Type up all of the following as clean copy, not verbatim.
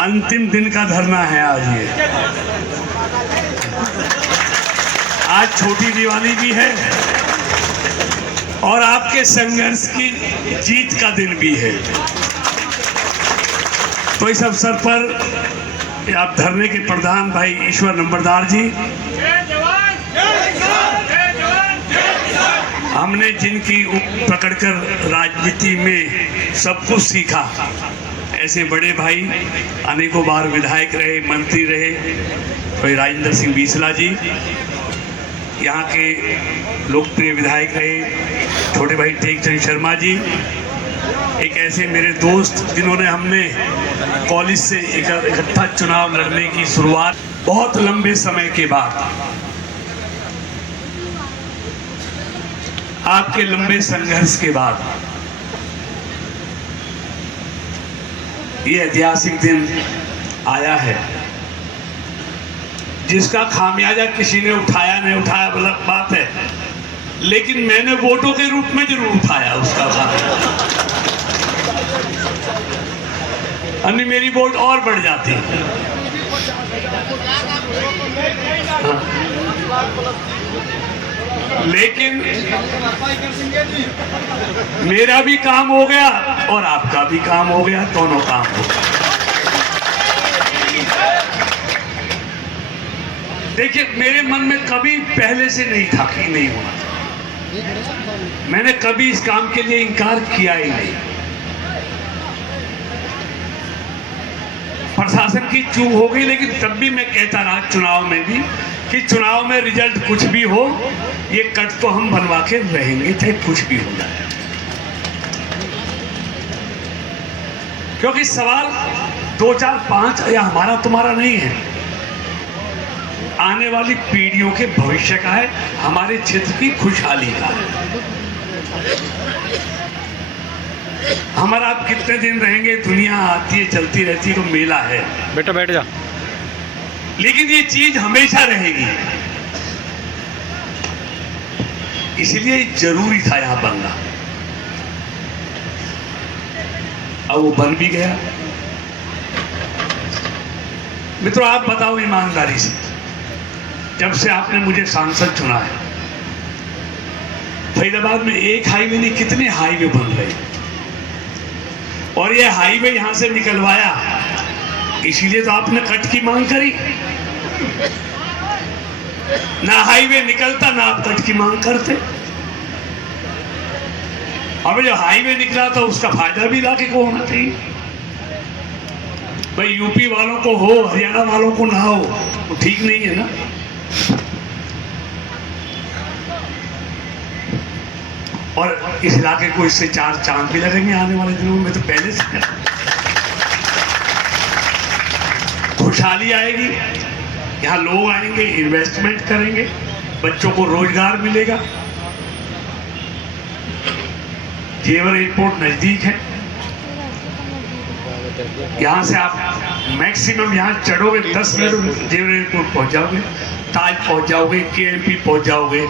अंतिम दिन का धरना है आज ये। आज छोटी दिवाली भी है और आपके संघर्ष की जीत का दिन भी है। तो इस अवसर पर आप धरने के प्रधान भाई ईश्वर नंबरदार जी, हमने जिनकी पकड़कर राजनीति में सब कुछ सीखा, ऐसे बड़े भाई अनेकों बार विधायक रहे, मंत्री रहे, कोई राजेंद्र सिंह बीसला जी यहाँ के लोकप्रिय विधायक रहे, छोटे भाई टेकचंद शर्मा जी, एक ऐसे मेरे दोस्त जिन्होंने हमने कॉलेज से इकट्ठा चुनाव लड़ने की शुरुआत बहुत लंबे समय के बाद, आपके लंबे संघर्ष के बाद ये ऐतिहासिक दिन आया है, जिसका खामियाजा किसी ने उठाया नहीं उठाया अलग बात है, लेकिन मैंने वोटों के रूप में जरूर उठाया उसका खामियाजा। अन्य मेरी वोट और बढ़ जाती। लेकिन मेरा भी काम हो गया और आपका भी काम हो गया, दोनों काम हो गया। देखिए, मेरे मन में कभी पहले से नहीं था कि नहीं होना। मैंने कभी इस काम के लिए इनकार किया ही नहीं। प्रशासन की चूक हो गई, लेकिन तब भी मैं कहता रहा चुनाव में भी कि चुनाव में रिजल्ट कुछ भी हो, ये कट तो हम बनवा के रहेंगे, चाहे कुछ भी हो जाए। क्योंकि सवाल 2, 4, 5 या हमारा तुम्हारा नहीं है, आने वाली पीढ़ियों के भविष्य का है, हमारे क्षेत्र की खुशहाली का है। हमारा आप कितने दिन रहेंगे, दुनिया आती है चलती रहती है, तो मेला है, बेटा बैठ जा, लेकिन ये चीज हमेशा रहेगी। इसलिए जरूरी था यहां बनना, अब वो बन भी गया। मित्रों, आप बताओ ईमानदारी से, जब से आपने मुझे सांसद चुना है, फरीदाबाद में एक हाईवे नहीं, कितने हाईवे बन रहे, और ये हाईवे यहां से निकलवाया इसीलिए तो आपने कट की मांग करी। ना हाईवे निकलता ना आप कट की मांग करते। अब जो हाईवे निकला तो उसका फायदा भी इलाके को होना चाहिए। भाई यूपी वालों को हो, हरियाणा वालों को ना हो, तो ठीक नहीं है ना। और इस इलाके को इससे 4 चांद भी लगेंगे आने वाले दिनों में, तो पहले से खुशहाली आएगी, यहाँ लोग आएंगे, इन्वेस्टमेंट करेंगे, बच्चों को रोजगार मिलेगा। जेवर एयरपोर्ट नजदीक है, यहाँ से आप मैक्सिमम यहाँ चढ़ोगे 10 मिनट जेवर एयरपोर्ट पहुंच जाओगे, ताज पहुंच जाओगे, केएमपी पहुंच जाओगे।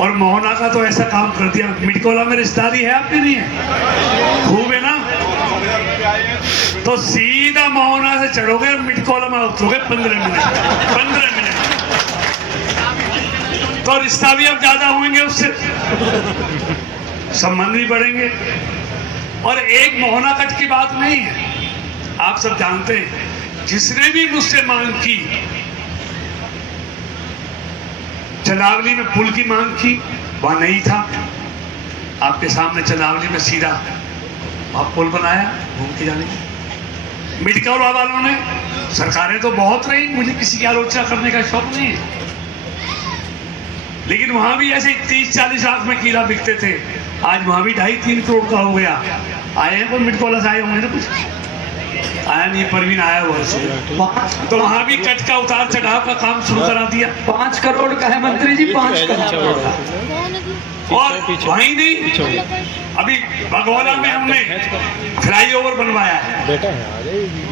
और मोहना का तो ऐसा काम कर दिया, मिटकोला में रिश्तेदारी है आपकी नहीं है, खूब है ना, तो सीधा मोहना से चढ़ोगे और मिटकोला में उतरोगे 15 मिनट, तो रिश्ता भी अब ज्यादा होंगे, उससे संबंध भी बढ़ेंगे। और एक मोहना कट की बात नहीं है, आप सब जानते हैं, जिसने भी मुझसे मांग की, चंदावली में पुल की मांग की, वहां नहीं था, आपके सामने चंदावली में सीधा वहां पुल बनाया घूम के जाने की। मिटकोला वालों ने, सरकारें तो बहुत रही, मुझे किसी की आलोचना करने का शौक नहीं है, लेकिन वहां भी ऐसे 30-40 लाख में कीला बिकते थे, आज वहां भी 2.5-3 करोड़ का हो गया। आए हैं कोई मिटकोला से आए होंगे ना, कुछ आया नहीं, परवीन आया हुआ से, तो वहां भी कट का उतार चढ़ाव का काम शुरू करा दिया। 5 करोड़ का है मंत्री जी, 5 करोड़ का। और वहीं नहीं, अभी भगोड़ा में हमने फ्लाईओवर बनवाया है,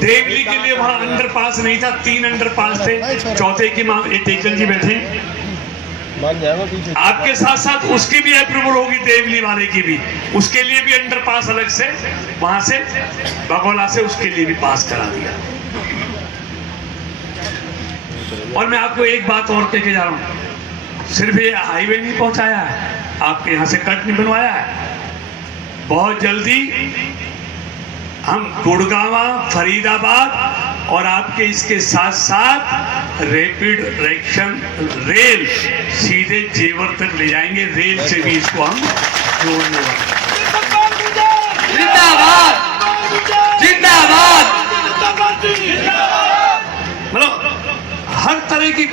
देवली के लिए वहां अंडरपास नहीं था, 3 अंडरपास थे, चौथे की मांग टेकल जी बैठे, आपके साथ साथ उसकी भी अप्रूवल होगी, देवली वाले की भी, उसके लिए भी अंडर पास अलग से वहां से बगोला से उसके लिए भी पास करा दिया। और मैं आपको एक बात और कह के जा रहा हूं, सिर्फ ये हाईवे नहीं पहुंचाया है, आपके यहां से कट नहीं बनवाया है, बहुत जल्दी हम गुड़गांवा, फरीदाबाद और आपके इसके साथ साथ रैपिड रिएक्शन रेल सीधे जेवर तक ले जाएंगे, रेल से भी इसको हम जोड़ने वाले। जिंदाबाद जिंदाबाद। मतलब हर तरह की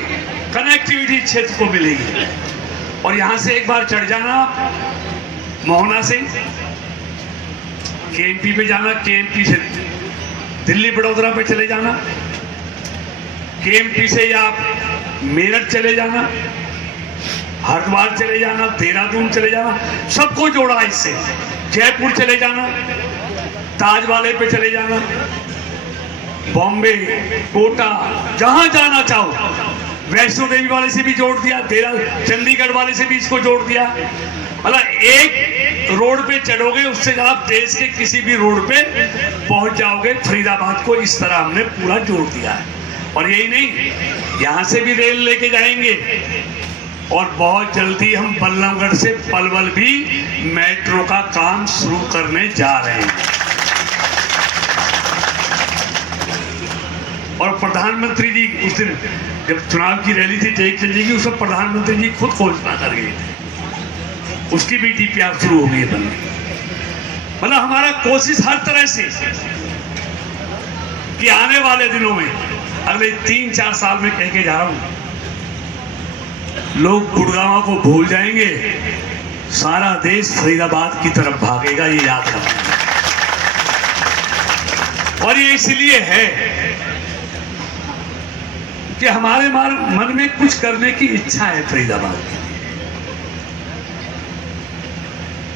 कनेक्टिविटी क्षेत्र को मिलेगी। और यहां से एक बार चढ़ जाना मोहना से केएमपी पे जाना, केएमपी से दिल्ली बड़ौदा पे चले जाना, केएमपी से या मेरठ चले जाना, हरिद्वार चले जाना, देहरादून चले जाना, सबको जोड़ा इससे। जयपुर चले जाना, ताज वाले पे चले जाना, बॉम्बे, कोटा, जहां जाना चाहो, वैष्णो देवी वाले से भी जोड़ दिया, चंडीगढ़ वाले से भी इसको जोड़ दिया। मतलब एक रोड पे चढ़ोगे, उससे आप देश के किसी भी रोड पे पहुंच जाओगे। फरीदाबाद को इस तरह हमने पूरा जोड़ दिया है। और यही नहीं, यहां से भी रेल लेके जाएंगे और बहुत जल्दी हम बल्लभगढ़ से पलवल भी मेट्रो का काम शुरू करने जा रहे हैं। और प्रधानमंत्री जी उस दिन जब चुनाव की रैली थी टेक चंडी की, उसमें प्रधानमंत्री जी खुद घोषणा कर गए थे, उसकी भी डीपीआर शुरू हो गई है बनने। मतलब हमारा कोशिश हर तरह से कि आने वाले दिनों में, अगले 3-4 साल में कह के जा रहा हूं, लोग गुड़गांव को भूल जाएंगे, सारा देश फरीदाबाद की तरफ भागेगा, ये याद रखना। और ये इसलिए है कि हमारे मन में कुछ करने की इच्छा है फरीदाबाद की,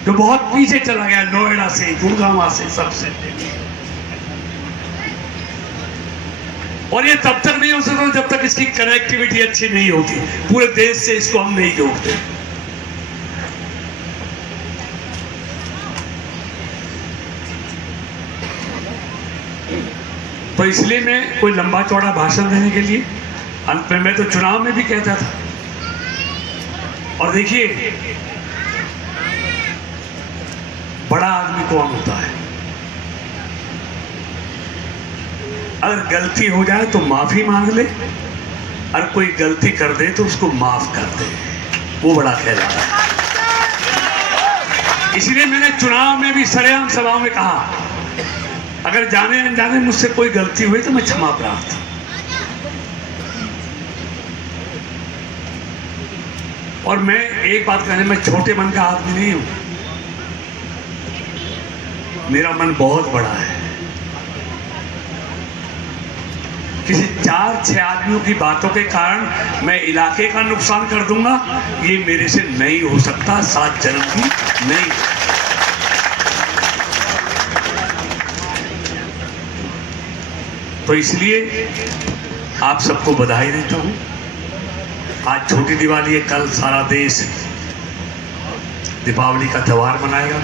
जो बहुत पीछे चला गया, नोएडा से, गुड़गांव से, सबसे। और ये तब तक नहीं हो सकता जब तक इसकी कनेक्टिविटी अच्छी नहीं होती, पूरे देश से इसको हम नहीं जोड़ते। तो इसलिए मैं कोई लंबा चौड़ा भाषण देने के लिए अंत में, मैं तो चुनाव में भी कहता था। और देखिए, बड़ा आदमी कौन होता है? अगर गलती हो जाए तो माफी मांग ले, और कोई गलती कर दे तो उसको माफ कर दे, वो बड़ा कहलाता है। इसलिए मैंने चुनाव में भी सरेआम सभाओं में कहा, अगर जाने अनजाने मुझसे कोई गलती हुई तो मैं क्षमा प्रार्थी। और मैं एक बात कहने, मैं छोटे मन का आदमी नहीं हूं, मेरा मन बहुत बड़ा है। किसी 4-6 आदमियों की बातों के कारण मैं इलाके का नुकसान कर दूंगा, ये मेरे से नहीं हो सकता, 7 जन्म की नहीं। तो इसलिए आप सबको बधाई देता हूं। आज छोटी दिवाली है, कल सारा देश दीपावली का त्योहार मनाएगा।